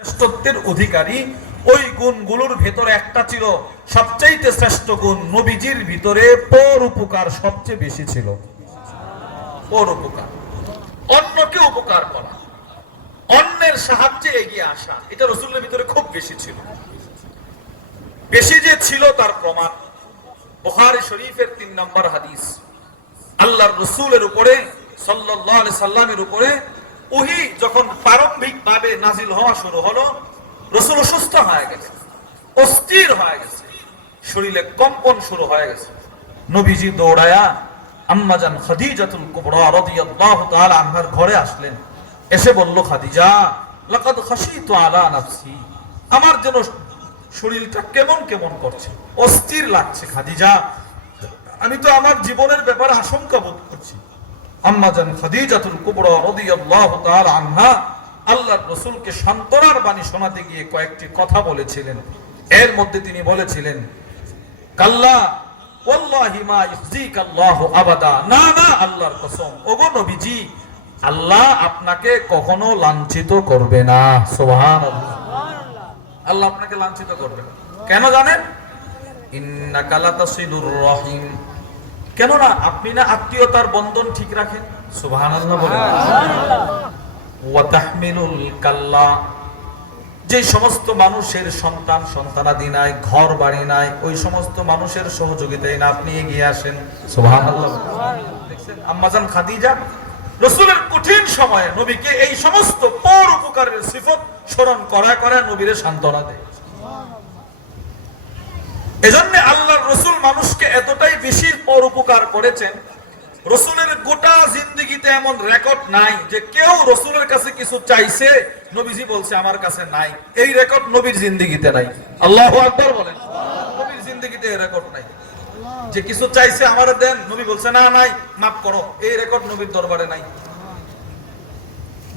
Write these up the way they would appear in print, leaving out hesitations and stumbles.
শ্রেষ্ঠত্বের অধিকারী। ওই গুণগুলোর ভেতরে একটা ছিল সবচেয়ে শ্রেষ্ঠ গুণ, নবীজির ভিতরে পরোপকার সবচেয়ে বেশি ছিল। পরোপকার, অন্যকে উপকার করা, অন্যের সাহায্যে এগিয়ে আসা, এটা রাসূলের ভিতরে খুব বেশি ছিল। বেশি যে ছিল তার প্রমাণ বুখারী শরীফের 3 নম্বর হাদিস। আল্লাহর রাসূলের উপরে সাল্লাল্লাহু আলাইহি সাল্লামের উপরে ওহী যখন প্রারম্ভিকভাবে নাজিল হওয়া শুরু হলো, রাসূল অসুস্থ হয়ে গেছে, অস্থির হয়ে গেছে, শরীরে কম্পন শুরু হয়ে গেছে। নবীজি দৌড়ায়া আম্মাজান খাদিজাতুল কুবরা রাদিয়াল্লাহু তাআলা আনহার ঘরে আসলেন। এসে বলল, খাদিজা লাকাদ খাশিতু আলা নাফসি, আমার যেন শরীরটা কেমন কেমন করছে, অস্থির লাগছে খাদিজা, আমি তো আমার জীবনের ব্যাপারে আশঙ্কা বোধ করছি। আম্মাজান খাদিজাতুল কুবরা রাদিয়াল্লাহু তাআলা আনহা আল্লাহর রাসূলকে সান্ত্বনার বাণী শোনাতে গিয়ে কয়েকটি কথা বলেছিলেন। এর মধ্যে তিনি বলেছিলেন, কাল্লা ওয়াল্লাহি মা ইখজিকাল্লাহু আবাদা, না না আল্লাহর কসম, ওগো নবীজি, আল্লাহ আপনাকে কখনো লাঞ্ছিত করবে না। সুবহানাল্লাহ, আল্লাহ আপনাকে লাঞ্ছিত করবে না। কেন জানেন? ইন্নাকা লাতাসিলুর রহিম, কেননা আপনি না আত্মীয়তার বন্ধন ঠিক রাখেন। সুবহানাল্লাহ বলেন। ওয়া তাহমিলুল কাল্লা, যে সমস্ত মানুষের সন্তান সন্তানাদি নাই, ঘর বাড়ি নাই, ওই সমস্ত মানুষের সহযোগিতায় না আপনি এগিয়ে আসেন। সুবহানাল্লাহ। দেখছেন আম্মাজান খাদিজা রাসূলের কঠিন সময়ে নবীকে এই সমস্ত পরোপকারের সিফত স্মরণ করায় করায় নবীরে সান্ত্বনা দেয়। এজন্য আল্লাহর রাসূল মানুষকে এতটাই বেশি পরোপকার করেছেন, রাসূলের গোটা জিন্দেগিতে এমন রেকর্ড নাই যে কেউ রাসূলের কাছে কিছু চাইছে নবীজি বলছে আমার কাছে নাই। এই রেকর্ড নবীর জিন্দেগিতে নাই। আল্লাহু আকবার বলেন। নবীর জিন্দেগিতে এই রেকর্ড নাই যে কিছু চাইছে আমারে দেন, নবী বলছে না নাই, মাফ করো, এই রেকর্ড নবীর দরবারে নাই।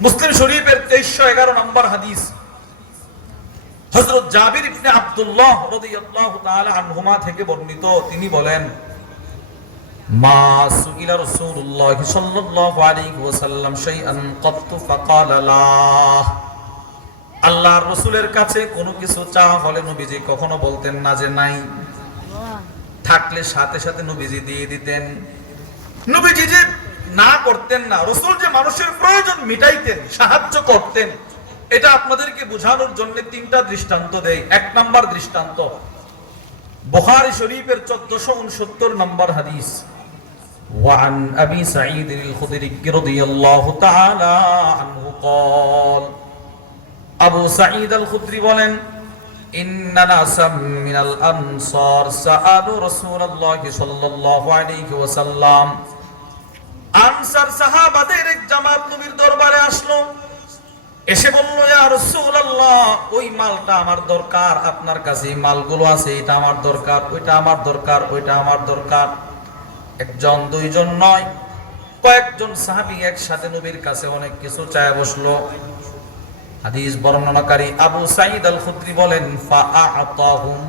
মুসলিম শরীফের 2311 নম্বর হাদিস, হযরত জাবির ইবনে আব্দুল্লাহ রাদিয়াল্লাহু তাআলা আনহুমা থেকে বর্ণিত, তিনি বলেন, মা সুইলা রাসূলুল্লাহ সাল্লাল্লাহু আলাইহি ওয়াসাল্লাম শাইআন ক্বাতু ফাকালা লা, আল্লাহর রাসূলের কাছে কোনো কিছু চাওয়া হলে নবীজি কখনো বলতেন না যে নাই, থাকলে সাথে সাথে নবীজি দিয়ে দিতেন। নবীজি যে না করতেন না, রাসূল যে মানুষের প্রয়োজন মিটাইতেন, সাহায্য করতেন, এটা আপনাদেরকে বোঝানোর জন্য 3টা দৃষ্টান্ত দেই। 1 নম্বর দৃষ্টান্ত বুখারী শরীফের 1469 নম্বর হাদিস, ওয়ান আবি সাঈদ আল-খুদরি রাদিয়াল্লাহু তাআলা আনহু قال, আবু সাঈদ আল-খুদরি বলেন, ইন্না নাসাম মিনাল আনসার সাআলু রাসূলুল্লাহ সাল্লাল্লাহু আলাইহি ওয়াসাল্লাম, আনসার সাহাবাদের এক জামাত নবীর দরবারে আসলো, এসে বলল, ইয়া রাসূলুল্লাহ, ওই মালটা আমার দরকার, আপনার কাছে এই মালগুলো আছে, এটা আমার দরকার, ওইটা আমার দরকার, ওইটা আমার দরকার। একজন দুইজন নয়, কয়েকজন সাহাবী একসাথে নবীর কাছে অনেক কিছু চায় বসলো। হাদিস বর্ণনাকারী আবু সাঈদ আল-খুদরি বলেন, ফাআতাহুম,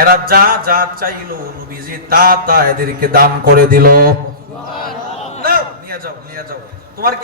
এরা যা যা চাইলো নবীজি তা তা এদেরকে দান করে দিল। সুবহানাল্লাহ, নিয়ে যাও নিয়ে যাও, তোমার